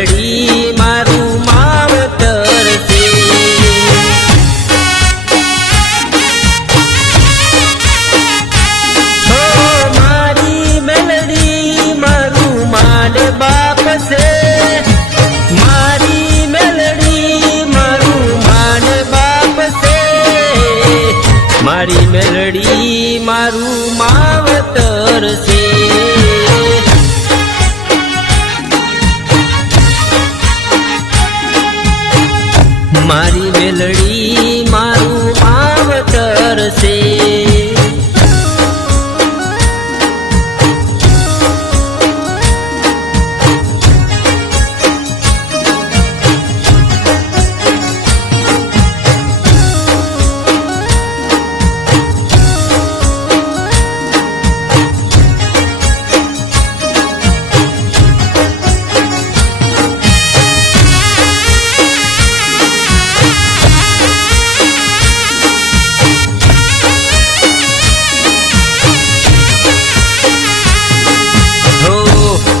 મેલડી મારું માવતર છે. હો મારી મેલડી મારું માન બાપ છે. મારી મેલડી મારું માન બાપ છે. મારી મેલડી મારું માવતર છે. મારી મેલડી મારું માવતર છે.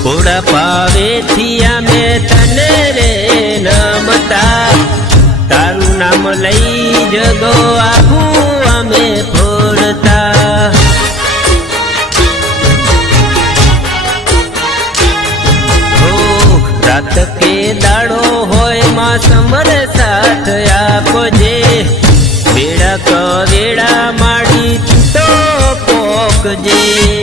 ઘોડા પાવેથી અમે તને રે નમતા. તારું નામ લઈ જગો આખું અમે ફોડતા. હો રાત કે દાડો હોય માં સમર સાથ આપજે. વેડા કવેડા માડી તો પોકજે.